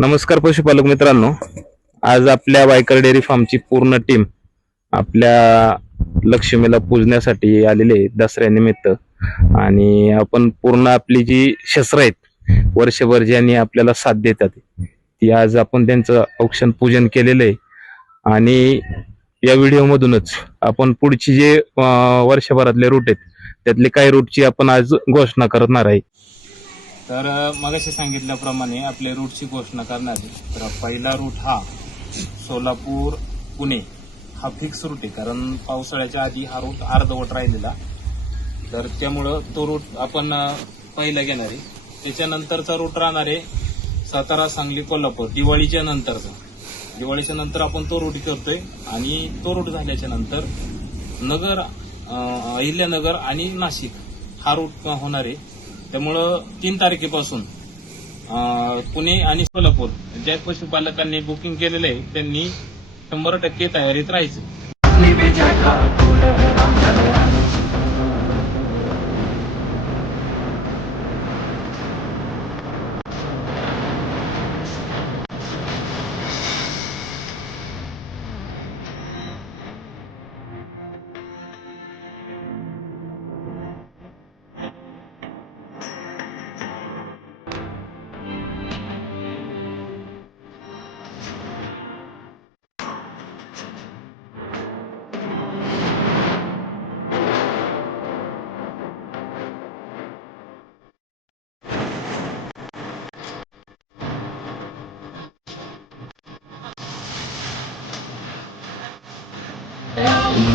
नमस्कार पशुपालक मित्रांनो, आज आपल्या वायकर डेअरी फार्मची पूर्ण टीम आपल्या लक्ष्मीला पूजण्यासाठी आलेली आहे दसऱ्यानिमित्त. आणि आपण पूर्ण आपली जी शस्त्र आहेत वर्षभर ज्यांनी आपल्याला साथ देतात ती आज आपण त्यांचं औक्षण पूजन केलेलं आहे. आणि या व्हिडिओमधूनच आपण पुढची जे वर्षभरातले रूट आहेत त्यातले काही रूटची आपण आज घोषणा करणार आहे. तर मगाशी सांगितल्याप्रमाणे आपल्या रूटची घोषणा करणार आहे. तर पहिला रूट हा सोलापूर पुणे हा फिक्स रूट आहे, कारण पावसाळ्याच्या आधी हा रूट अर्धवट राहिलेला, तर त्यामुळं तो रूट आपण पहिला घेणार आहे. त्याच्यानंतरचा रूट राहणार आहे सातारा सांगली कोल्हापूर दिवाळीच्या नंतर आपण तो रूट करतोय. आणि तो रूट झाल्याच्या नंतर नगर, अहिल्यानगर आणि नाशिक हा रूट होणार आहे. त्यामुळं 3 तारखेपासून पुणे आणि सोलापूर ज्या पशुपालकांनी बुकिंग केलेलं आहे त्यांनी 100% तयारीत राहायचं.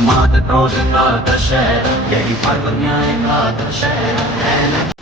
Mother goes in the shed, yeah, you fight with me, I ain't got the shed.